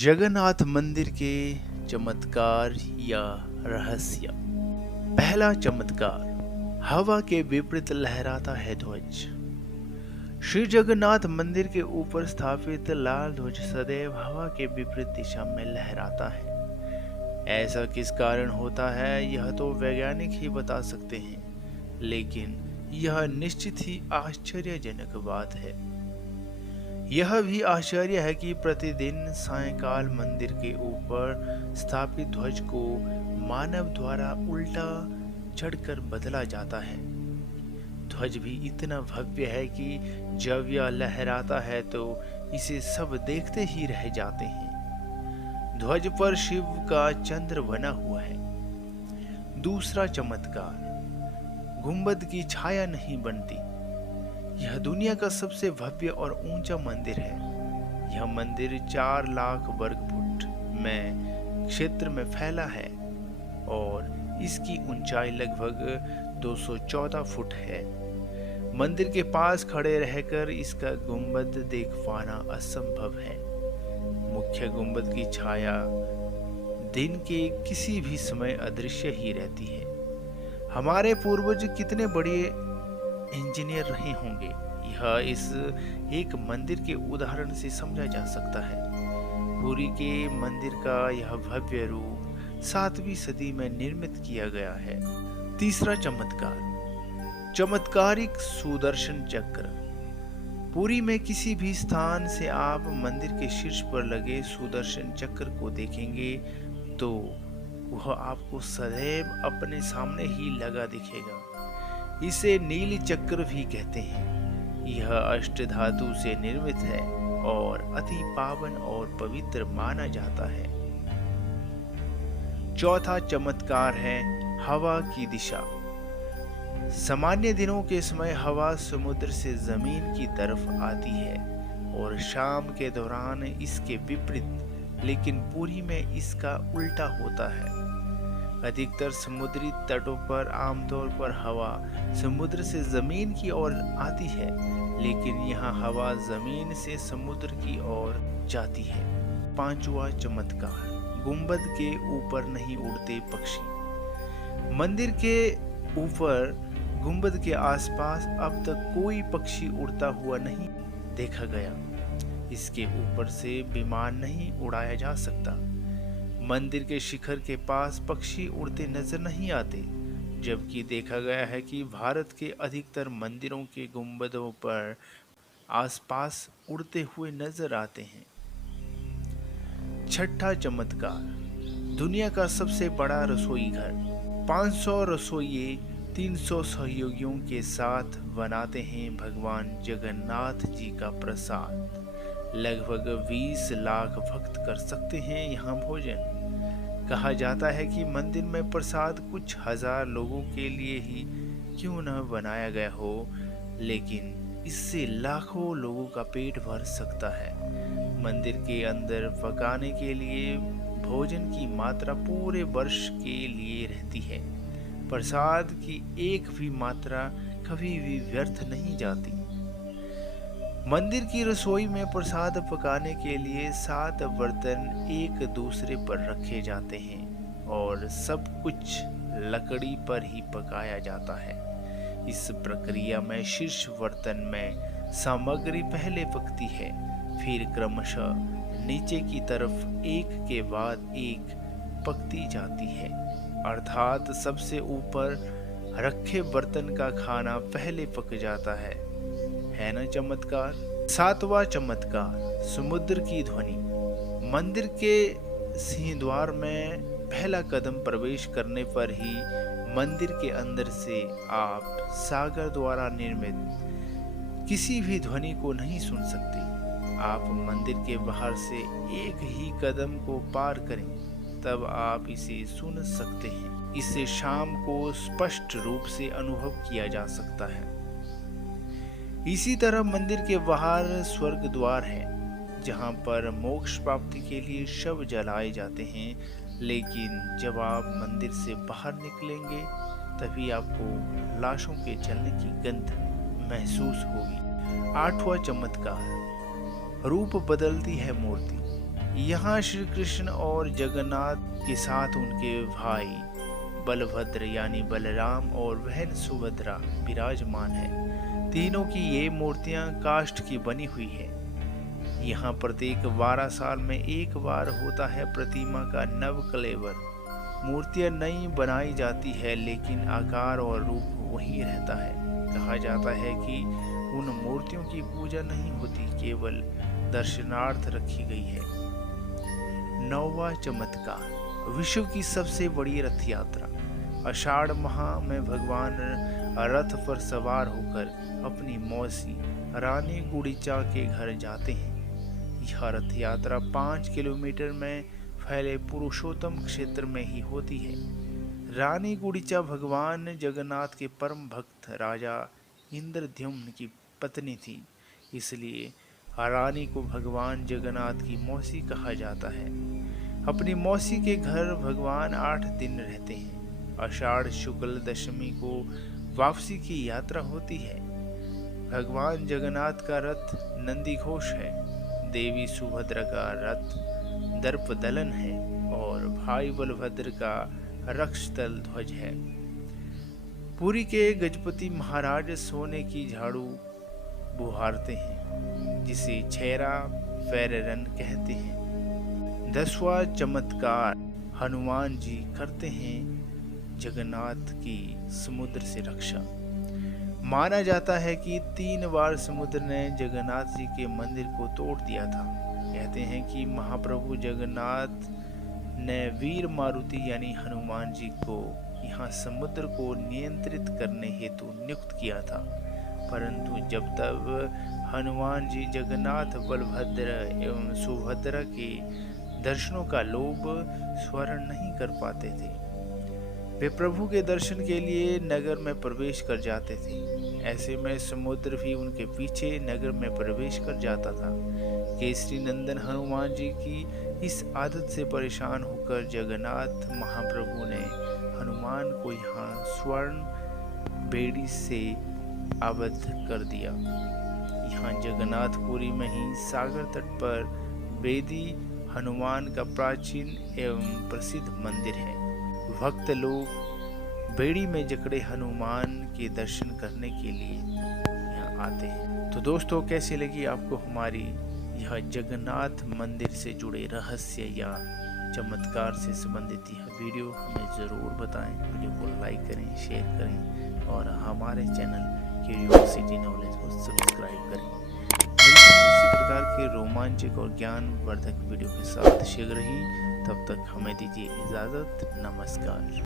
जगन्नाथ मंदिर के चमत्कार या रहस्य। पहला चमत्कार, हवा के विपरीत लहराता है ध्वज। श्री जगन्नाथ मंदिर के ऊपर स्थापित लाल ध्वज सदैव हवा के विपरीत दिशा में लहराता है। ऐसा किस कारण होता है यह तो वैज्ञानिक ही बता सकते हैं, लेकिन यह निश्चित ही आश्चर्यजनक बात है। यह भी आश्चर्य है कि प्रतिदिन सायंकाल मंदिर के ऊपर स्थापित ध्वज को मानव द्वारा उल्टा चढ़कर बदला जाता है। ध्वज भी इतना भव्य है कि जब यह लहराता है तो इसे सब देखते ही रह जाते हैं। ध्वज पर शिव का चंद्र बना हुआ है। दूसरा चमत्कार, गुंबद की छाया नहीं बनती। यह दुनिया का सबसे भव्य और ऊंचा मंदिर है। यह मंदिर 4 लाख वर्ग फुट में क्षेत्र में फैला है और इसकी ऊंचाई लगभग 214 फुट है। मंदिर के पास खड़े रहकर इसका गुंबद देख पाना असंभव है। मुख्य गुंबद की छाया दिन के किसी भी समय अदृश्य ही रहती है। हमारे पूर्वज कितने बड़े इंजीनियर रहे होंगे, यह इस एक मंदिर के उदाहरण से समझा जा सकता है। पुरी के मंदिर का यह भव्य रूप 7वीं सदी में निर्मित किया गया है। तीसरा चमत्कार, चमत्कारिक सुदर्शन चक्र। पुरी में किसी भी स्थान से आप मंदिर के शीर्ष पर लगे सुदर्शन चक्र को देखेंगे तो वह आपको सदैव अपने सामने ही लगा दिखेगा। इसे नील चक्र भी कहते हैं। यह अष्ट धातु से निर्मित है और अति पावन और पवित्र माना जाता है। चौथा चमत्कार है हवा की दिशा। सामान्य दिनों के समय हवा समुद्र से जमीन की तरफ आती है और शाम के दौरान इसके विपरीत, लेकिन पुरी में इसका उल्टा होता है। अधिकतर समुद्री तटों पर आमतौर पर हवा समुद्र से जमीन की ओर आती है, लेकिन यहाँ हवा जमीन से समुद्र की ओर जाती है। पांचवा चमत्कार, गुंबद के ऊपर नहीं उड़ते पक्षी। मंदिर के ऊपर गुंबद के आसपास अब तक कोई पक्षी उड़ता हुआ नहीं देखा गया। इसके ऊपर से विमान नहीं उड़ाया जा सकता। मंदिर के शिखर के पास पक्षी उड़ते नजर नहीं आते, जबकि देखा गया है कि भारत के अधिकतर मंदिरों के गुंबदों पर आसपास उड़ते हुए नजर आते हैं। छठा चमत्कार, दुनिया का सबसे बड़ा रसोई घर। 500 रसोइये 300 सहयोगियों के साथ बनाते हैं भगवान जगन्नाथ जी का प्रसाद। लगभग 20 लाख भक्त कर सकते हैं यहाँ भोजन। कहा जाता है कि मंदिर में प्रसाद कुछ हजार लोगों के लिए ही क्यों न बनाया गया हो, लेकिन इससे लाखों लोगों का पेट भर सकता है। मंदिर के अंदर पकाने के लिए भोजन की मात्रा पूरे वर्ष के लिए रहती है। प्रसाद की एक भी मात्रा कभी भी व्यर्थ नहीं जाती। मंदिर की रसोई में प्रसाद पकाने के लिए 7 बर्तन एक दूसरे पर रखे जाते हैं और सब कुछ लकड़ी पर ही पकाया जाता है। इस प्रक्रिया में शीर्ष बर्तन में सामग्री पहले पकती है, फिर क्रमशः नीचे की तरफ एक के बाद एक पकती जाती है, अर्थात सबसे ऊपर रखे बर्तन का खाना पहले पक जाता है ना चमत्कार। 7वां चमत्कार, समुद्र की ध्वनि। मंदिर के सिंहद्वार में पहला कदम प्रवेश करने पर ही मंदिर के अंदर से आप सागर द्वारा निर्मित किसी भी ध्वनि को नहीं सुन सकते। आप मंदिर के बाहर से एक ही कदम को पार करें तब आप इसे सुन सकते हैं। इसे शाम को स्पष्ट रूप से अनुभव किया जा सकता है। इसी तरह मंदिर के बाहर स्वर्ग द्वार है, जहां पर मोक्ष प्राप्ति के लिए शव जलाए जाते हैं, लेकिन जब आप मंदिर से बाहर निकलेंगे तभी आपको लाशों के जलने की गंध महसूस होगी। 8वां चमत्कार, रूप बदलती है मूर्ति। यहाँ श्री कृष्ण और जगन्नाथ के साथ उनके भाई बलभद्र यानी बलराम और बहन सुभद्रा विराजमान है। तीनों की ये मूर्तियां काष्ठ की बनी हुई है। यहाँ प्रत्येक 12 साल में एक बार होता है प्रतिमा का नव कलेवर। मूर्तियां नई बनाई जाती है लेकिन आकार और रूप वही रहता है। कहा जाता है कि उन मूर्तियों की पूजा नहीं होती, केवल दर्शनार्थ रखी गई है। 9वां चमत्कार, विश्व की सबसे बड़ी रथ यात्रा। आषाढ़ माह में भगवान रथ पर सवार होकर अपनी मौसी रानी गुड़ीचा के घर जाते हैं। यह रथ यात्रा 5 किलोमीटर में फैले पुरुषोत्तम क्षेत्र में ही होती है। रानी गुड़ीचा भगवान जगन्नाथ के परम भक्त राजा इंद्रद्युम्न की पत्नी थी, इसलिए रानी को भगवान जगन्नाथ की मौसी कहा जाता है। अपनी मौसी के घर भगवान 8 दिन रहते हैं। आषाढ़ शुक्ल दशमी को वापसी की यात्रा होती है। भगवान जगन्नाथ का रथ नंदीघोष है, देवी सुभद्रा का रथ दर्पदलन है और भाई बलभद्र का रक्षतल ध्वज है। पुरी के गजपति महाराज सोने की झाड़ू बुहारते हैं, जिसे छेरा फेररन कहते हैं। 10वां चमत्कार, हनुमान जी करते हैं जगन्नाथ की समुद्र से रक्षा। माना जाता है कि 3 बार समुद्र ने जगन्नाथ जी के मंदिर को तोड़ दिया था। कहते हैं कि महाप्रभु जगन्नाथ ने वीर मारुति यानी हनुमान जी को यहाँ समुद्र को नियंत्रित करने हेतु नियुक्त किया था, परंतु जब तक हनुमान जी जगन्नाथ, बलभद्र एवं सुभद्रा के दर्शनों का लोभ स्मरण नहीं कर पाते थे। वे प्रभु के दर्शन के लिए नगर में प्रवेश कर जाते थे। ऐसे में समुद्र भी उनके पीछे नगर में प्रवेश कर जाता था। केसरी नंदन हनुमान जी की इस आदत से परेशान होकर जगन्नाथ महाप्रभु ने हनुमान को यहाँ स्वर्ण बेड़ी से आबद्ध कर दिया। यहाँ जगन्नाथपुरी में ही सागर तट पर बेदी हनुमान का प्राचीन एवं प्रसिद्ध मंदिर है। भक्त लोग बेड़ी में जकड़े हनुमान के दर्शन करने के लिए यहाँ आते हैं। तो दोस्तों, कैसी लगी आपको हमारी यह जगन्नाथ मंदिर से जुड़े रहस्य या चमत्कार से संबंधित यह वीडियो? हमें ज़रूर बताएं। वीडियो को लाइक करें, शेयर करें और हमारे चैनल क्यूरियोसिटी नॉलेज को सब्सक्राइब करें। इसी प्रकार के रोमांचक और ज्ञानवर्धक वीडियो के साथ शीघ्र ही, तब तक हमें दीजिए इजाज़त। नमस्कार।